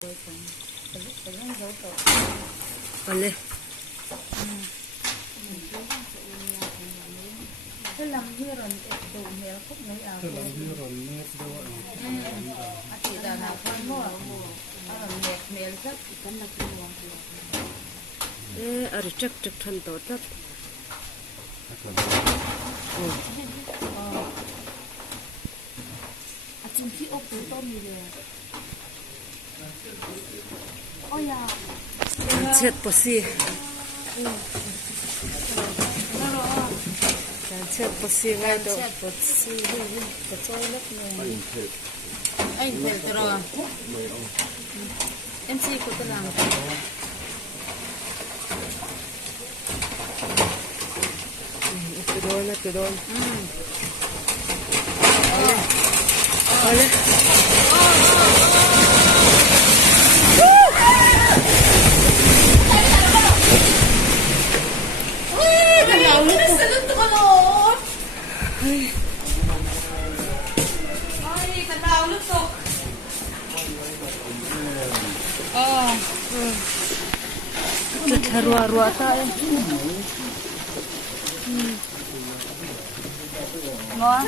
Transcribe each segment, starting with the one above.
Vale. Cái làm gì rồi tụ mèo khúc mấy à? Cái làm gì rồi mèo đâu? Chị đã nào không mua? Mèo rất cái là cái Ê, ở chắc chắc thân tốt lắm. Chính khi ốp tủ tôm gì vậy? Ôi à. Chết bớt xì. Chết bớt xì ngay đó. Chết bớt xì bớt trôi lắm nè. Anh phải rồi. Em xì của tôi làm. Itu doon. Oleh. Kita ruah-ruah tayo. Ngon.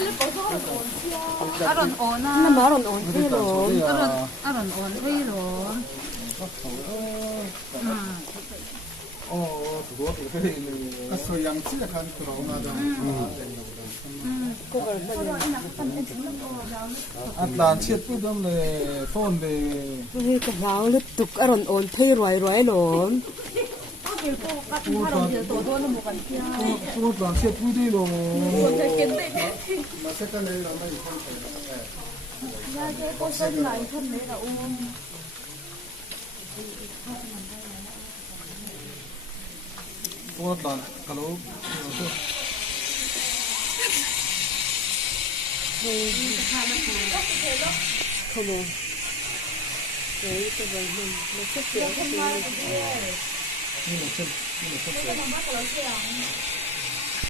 Aron on à. Nó maron on thế rồi. Aron on thế rồi. So yang sila kan corona da. Atlan chiết pu dam le phone le. Cái cái lão lít tục aron on thế rồi luôn. Pu atlan chiết pu đi lo. Mà sẽ cái này là mấy con phải. Ra cái cô sinh lại thân đấy là Pu atlan kalau Không ổn. Đấy, cái này nó xuất hiện cái gì. ini macam